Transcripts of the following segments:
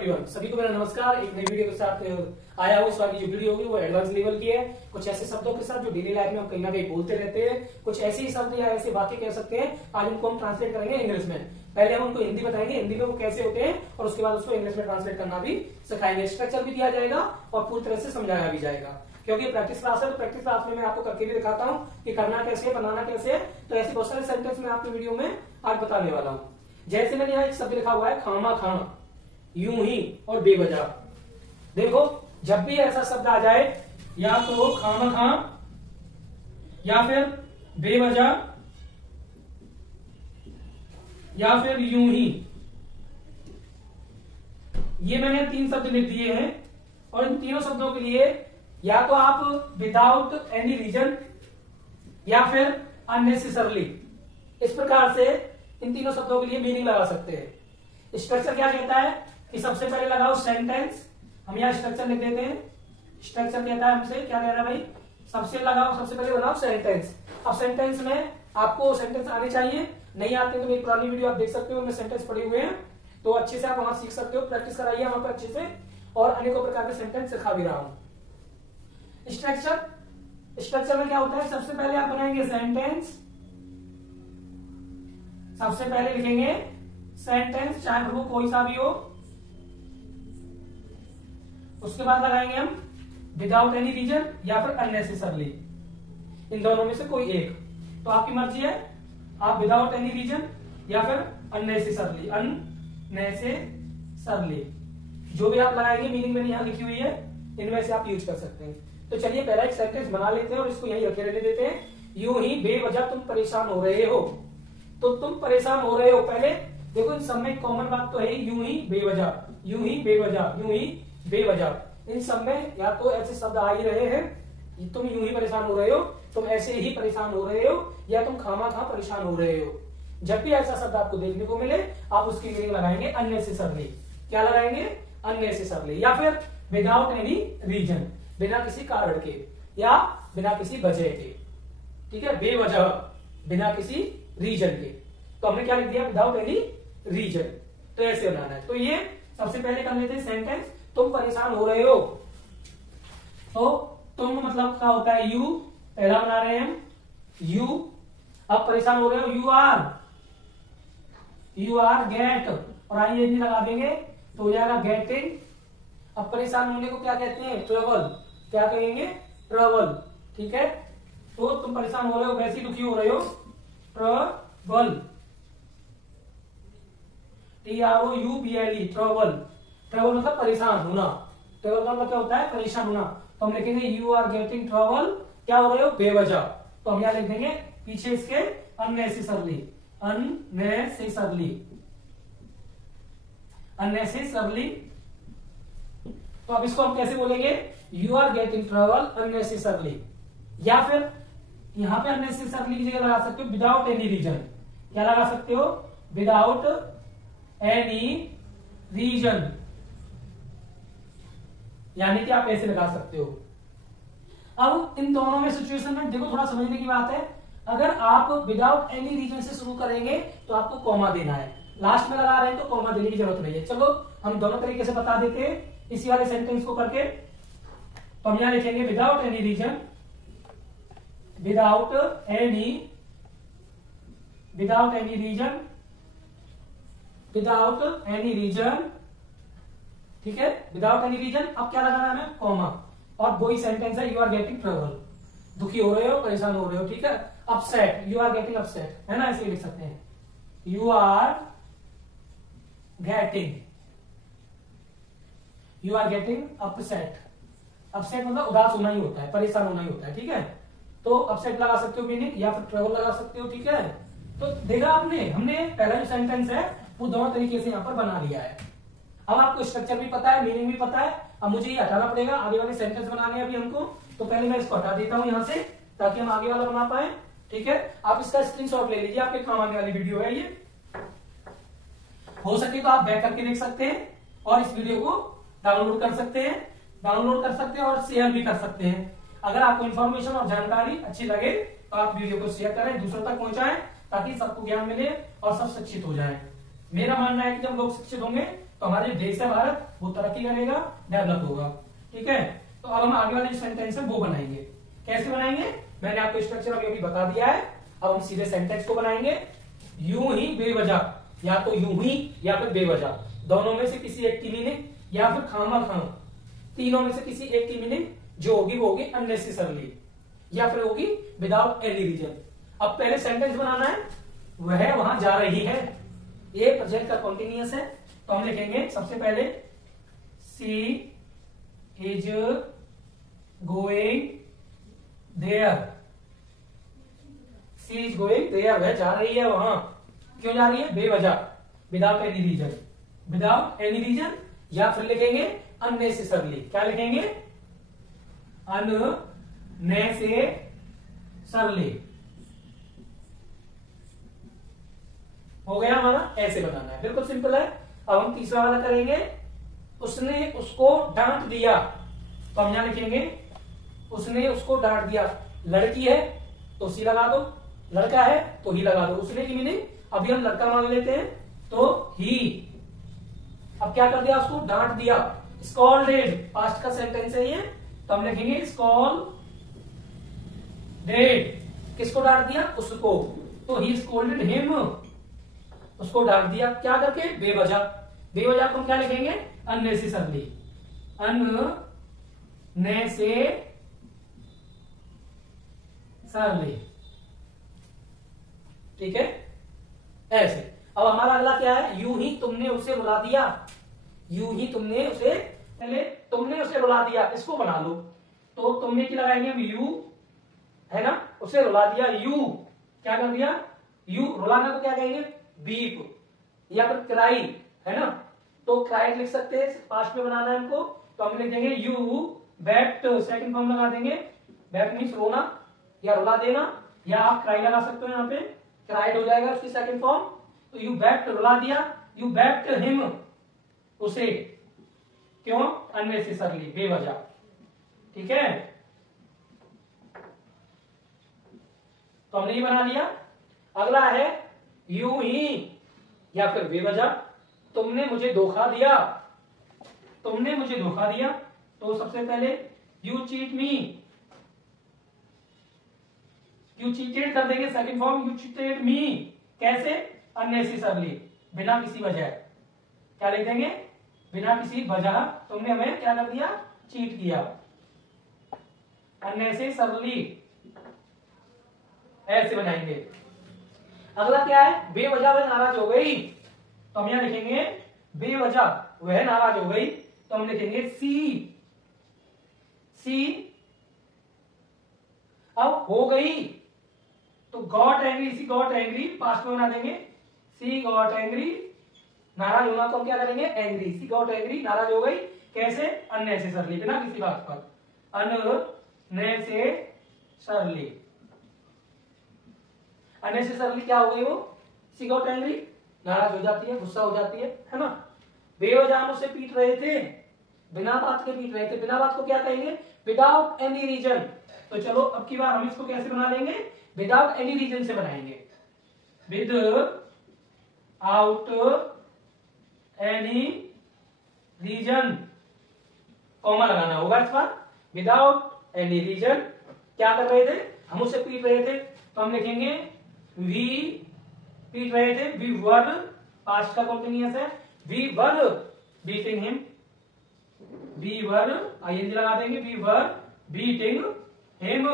Everyone, सभी को मेरा नमस्कार। एक नई वीडियो के साथ आया हूँ। इस बार की जो वीडियो होगी वो एडवांस लेवल की है। कुछ ऐसे शब्दों के साथ जो डेली लाइफ में हम कहीं ना कहीं बोलते रहते हैं, कुछ ऐसे ही शब्द या ऐसे वाक्य कह सकते हैं। आज उनको हम ट्रांसलेट करेंगे इंग्लिश में। पहले हम उनको हिंदी बताएंगे, हिंदी में वो कैसे होते हैं, और उसके बाद उसको इंग्लिश में ट्रांसलेट करना भी सिखाएंगे। स्ट्रक्चर भी दिया जाएगा और पूरी तरह से समझाया भी जाएगा, क्योंकि प्रैक्टिस क्लास है। तो प्रैक्टिस क्लास में मैं आपको करके भी दिखाता हूँ कि करना कैसे है, बनाना कैसे है। तो ऐसे बहुत सारे सेंटेंस मैं आपकी वीडियो में आज बताने वाला हूँ। जैसे मैंने यहाँ एक शब्द लिखा हुआ है खामा खां, यूं ही और बेवजह। देखो, जब भी ऐसा शब्द आ जाए, या तो खामा खां या फिर बेवजह या फिर यूं ही, ये मैंने 3 शब्द लिख दिए हैं। और इन तीनों शब्दों के लिए या तो आप विदाउट एनी रीजन या फिर अननेसेसरली, इस प्रकार से इन तीनों शब्दों के लिए मीनिंग लगा सकते हैं। स्ट्रक्चर क्या कहता है कि सबसे पहले लगाओ सेंटेंस। हम यहाँ स्ट्रक्चर लिख देते हैं। स्ट्रक्चर कहता है हमसे, क्या कह रहा है भाई, सबसे पहले बनाओ सेंटेंस। अब सेंटेंस में आपको सेंटेंस आने चाहिए, नहीं आते तो मेरी पुरानी वीडियो आप देख सकते हो, उनमें सेंटेंस पड़े हुए हैं, तो अच्छे से आप वहां सीख सकते हो। प्रैक्टिस कराइए वहां पर अच्छे से, और अनेकों प्रकार के सेंटेंस सिखा भी रहा हूं। स्ट्रक्चर में क्या होता है, सबसे पहले आप बनाएंगे सेंटेंस। सबसे पहले लिखेंगे सेंटेंस, चाहे फिर वो कोई सा भी हो। उसके बाद लगाएंगे हम विदाउट एनी रीजन या फिर अननेसेसरली, इन दोनों में से कोई एक। तो आपकी मर्जी है, आप विदाउट एनी रीजन या फिर अननेसेसरली जो भी आप लगाएंगे, मीनिंग मैंने यहां लिखी हुई है, इनमें से आप यूज कर सकते हैं। तो चलिए पहला एक सेंटेंस बना लेते हैं और इसको यहीं रखे रहने देते हैं। यूं ही बेवजह तुम परेशान हो रहे हो। तो तुम परेशान हो रहे हो, पहले देखो इन सब में कॉमन बात तो है, यूं ही बेवजह, यूं ही बेवजह, यूं ही बेवजह। इन सब में या तो ऐसे शब्द आ ही रहे हैं, तुम यूं ही परेशान हो रहे हो, तुम ऐसे ही परेशान हो रहे हो, या तुम खामा-खा परेशान हो रहे हो। जब भी ऐसा शब्द आपको देखने को मिले, आप उसकी मीनिंग लगाएंगे अननेसेसरली। क्या लगाएंगे? अननेसेसरली, या फिर विदाउट एनी रीजन, बिना किसी कारण के या बिना किसी वजह के। ठीक है, बेवजह, बिना किसी रीजन के। तो हमने क्या लिख दिया? Without any reason. तो ऐसे बनाना है। तो ये सबसे पहले कर लेते हैं सेंटेंस। तुम परेशान हो रहे हो, तो तुम मतलब क्या होता है? यू, पहला बना रहे हैं हम यू। अब परेशान हो रहे हो, यू आर गेट, और आइए नहीं लगा देंगे तो हो जाएगा गेटिंग। अब परेशान होने को क्या कहते हैं? ट्रबल। क्या कहेंगे? ट्रबल। ठीक है, तो तुम परेशान हो रहे हो, वैसे ही दुखी हो रहे हो, ट्रबल, TROUBLE, ट्रबल। ट्रबल मतलब परेशान होना। ट्रबल का मतलब क्या होता है? परेशान होना। तो हम लिखेंगे यू आर गेटिंग ट्रबल, क्या हो रहे हो? बेवजह। तो हम यहां लिख देंगे पीछे इसके अननेसेसरली, अननेसेसरली। तो अब इसको हम कैसे बोलेंगे? You are getting trouble unnecessarily, या फिर यहां पे अननेसेसरली की जगह लगा सकते हो विदाउट एनी रीजन। क्या लगा सकते हो? विदाउट एनी रीजन, यानी कि आप ऐसे लगा सकते हो। अब इन दोनों में सिचुएशन में देखो, थोड़ा समझने की बात है। अगर आप विदाउट एनी रीजन से शुरू करेंगे तो आपको कॉमा देना है। लास्ट में लगा रहे हैं तो कॉमा देने की जरूरत नहीं है। चलो हम दोनों तरीके से बता देते हैं इसी वाले सेंटेंस को करके। तो हम यहां लिखेंगे without any reason, without any reason, ठीक है, विदाउट एनी रीजन। अब क्या लगाना है? कॉमा। और वही सेंटेंस है, यू आर गेटिंग ट्रबल, दुखी हो रहे हो, परेशान हो रहे हो। ठीक है, upset, you are getting upset, है ना, ऐसे लिख सकते हैं, you are getting upset. Upset मतलब उदास होना ही होता है, परेशान होना ही होता है। ठीक है, तो अपसेट लगा सकते हो मीनिंग, या फिर ट्रबल लगा सकते हो। ठीक है, तो देखा आपने, हमने पहला जो सेंटेंस है वो दोनों तरीके से यहां पर बना लिया है। अब आपको स्ट्रक्चर भी पता है, मीनिंग भी पता है। अब मुझे ये हटाना पड़ेगा, आगे वाले सेंटेंस बनाने हैं अभी हमको। तो पहले मैं इसको हटा देता हूं यहां से, ताकि हम आगे वाला बना पाए। ठीक है, आप इसका स्क्रीनशॉट ले लीजिए, आपके काम आने वाली वीडियो है ये। हो सके तो आप बैक करके देख सकते हैं, और इस वीडियो को डाउनलोड कर सकते हैं और शेयर भी कर सकते हैं। अगर आपको इन्फॉर्मेशन और जानकारी अच्छी लगे तो आप वीडियो को शेयर करें, दूसरों तक पहुंचाएं, ताकि सबको ज्ञान मिले और सब शिक्षित हो जाएं। मेरा मानना है कि जब लोग शिक्षित होंगे तो हमारा जो देश है भारत वो तरक्की करेगा, डेवलप होगा। ठीक है, तो अब हम आगे वाले जो सेंटेंस है वो बनाएंगे। कैसे बनाएंगे, मैंने आपको स्ट्रक्चर अभी बता दिया है। अब हम सीधे सेंटेंस को बनाएंगे। यूं ही बेवजह, या तो यूं ही या फिर बेवजह, दोनों में से किसी एक की मीनिंग, या फिर खामा-खाम, तीनों में से किसी एक की मीनिंग जो होगी वो होगी अननेसेसरली, या फिर होगी विदाउट एनी रीजन। अब पहले सेंटेंस बनाना है, वह वहां जा रही है, ये प्रेजेंट का कॉन्टिन्यूअस है, तो हम लिखेंगे सबसे पहले she is going there. She is going there, वह जा रही है वहां। क्यों जा रही है, बेवजह, without any reason, without any reason, या फिर लिखेंगे अननेसेसरली। क्या लिखेंगे, अननेसेसरली। हो गया हमारा, ऐसे बनाना है, बिल्कुल सिंपल है। अब हम तीसरा वाला करेंगे, उसने उसको डांट दिया, तो हम यहां लिखेंगे उसने उसको डांट दिया। लड़की है तो सी लगा दो, लड़का है तो ही लगा दो। उसने की मीनिंग अभी हम लड़का मान लेते हैं, तो ही। अब क्या कर दिया, उसको डांट दिया। स्कॉल्डेड, पास्ट का सेंटेंस है ये, तो हम लिखेंगे स्कॉल्डेड। किसको डांट दिया, उसको, तो ही स्कॉल्डेड हिम, उसको डांट दिया। क्या करके, बेवजह। बेवजह को हम क्या लिखेंगे, अननेसेसरली, अननेसेसरली। ठीक है, ऐसे। अब हमारा अगला क्या है, यूं ही तुमने उसे रुला दिया। यूं ही तुमने उसे, पहले तुमने उसे रुला दिया, इसको बना लो, तो तुमने की लगाएंगे हम यू, है ना, उसे रुला दिया। यू क्या कर दिया, यू रुलाना तो क्या कहेंगे, बीप, या फिर क्राई, है ना, तो क्राई लिख सकते हैं, पास्ट में बनाना है हमको, तो हम लिख देंगे यू बैट, सेकंड फॉर्म लगा देंगे। बैट मीन्स रोना या रुला देना, या आप क्राई लगा सकते हो, यहाँ पे क्राइड हो जाएगा उसकी सेकंड फॉर्म। तो यू बैट रुला दिया, यू बैट हिम, उसे। क्यों, अननेसेसरली, बेवजह। ठीक है, तो हमने ये बना लिया। अगला है यूं ही या फिर बेवजह, तुमने मुझे धोखा दिया। तुमने मुझे धोखा दिया, तो सबसे पहले you cheat me, you cheated कर देंगे, सेकंड फॉर्म यू चीटेड मी। कैसे, अननेसेसरली, बिना किसी वजह। क्या लिख देंगे, बिना किसी वजह तुमने हमें क्या कर दिया, चीट किया, अननेसेसरली। ऐसे बनाएंगे। अगला क्या है, बेवजह वह नाराज हो गई, तो हम यहां लिखेंगे बेवजह वह नाराज हो गई, तो हम लिखेंगे सी। सी अब हो गई, तो गॉट एंग्री, सी गॉट एंग्री, पास्ट में बना देंगे सी गॉट एंग्री। नाराज होना तो हम क्या करेंगे, एंग्री। सी गॉट एंग्री, नाराज हो गई। कैसे, अननेसेसरली, बिना किसी बात पर, अननेसेसरली। अननेसेसरली क्या हो गई वो, सी गॉट एंग्री, नाराज हो जाती है, गुस्सा हो जाती है ना। बेवजह उसे पीट रहे थे, बिना बात के पीट रहे थे। बिना बात को क्या कहेंगे, विदाउट एनी रीजन। तो चलो अब की बार हम इसको कैसे बना लेंगे, विदाउट एनी रीजन से बनाएंगे। Without any reason, comma लगाना होगा इस बार। विदाउट एनी रीजन, क्या कर रहे थे, हम उसे पीट रहे थे, तो हम लिखेंगे वी पीट रहे थे, वी वर, पास्ट का कंटिन्यूअस है, we were beating him, we were I N G लगा देंगे, वी वर बीटिंग हिम।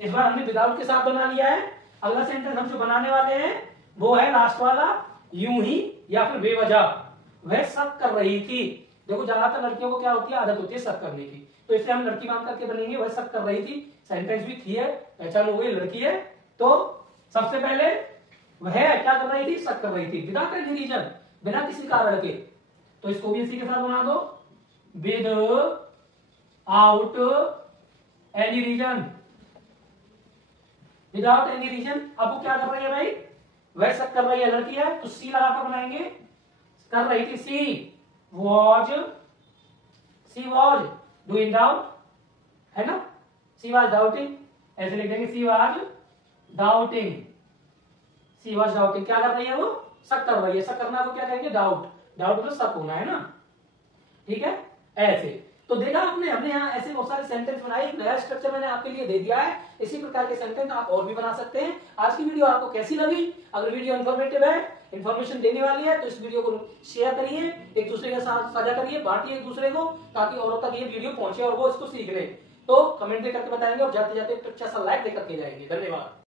इस बार हमने विदाउट के साथ बना लिया है। अगला सेंटेंस हम जो बनाने वाले हैं वो है लास्ट वाला, यूं ही या फिर बेवजह वह शक कर रही थी। देखो ज्यादातर लड़कियों को क्या होती है, आदत होती है शक करने की, तो इसलिए हम लड़की मान करके बनेंगे, वह शक कर रही थी। सेंटेंस भी थी है, पहचान हो गई, लड़की है। तो सबसे पहले वह क्या कर रही थी, शक कर रही थी, विदाउट एनी रीजन, बिना किसी कारण के। तो इसको भी इसी के साथ बना दो, without any reason, without any reason. अब वो क्या कर रही है भाई, वह शक कर रही है, लड़की है, तो सी लगाकर बनाएंगे, कर रही थी। सी वॉज डूइंग डाउट, है ना, सी वॉज डाउटिंग, ऐसे लिख देंगे she was doubting. She was doubting, क्या कर रही है वो, शक कर रही है। शक करना को क्या कहेंगे, डाउट। डाउट मतलब शक होना है ना, ठीक है। ऐसे तो देखा आपने, हमने यहाँ ऐसे बहुत सारे सेंटेंस बनाए, एक नया स्ट्रक्चर मैंने आपके लिए दे दिया है। इसी प्रकार के सेंटेंस आप और भी बना सकते हैं। आज की वीडियो आपको कैसी लगी? अगर वीडियो इन्फॉर्मेटिव है, इन्फॉर्मेशन देने वाली है, तो इस वीडियो को शेयर करिए, एक दूसरे के साथ साझा करिए, बांटिए एक दूसरे को, ताकि औरों तक ये वीडियो पहुंचे और वो इसको सीख ले। तो कमेंट करके बताएंगे और जाते जाते अच्छा सा लाइक देकर के जाएंगे। धन्यवाद।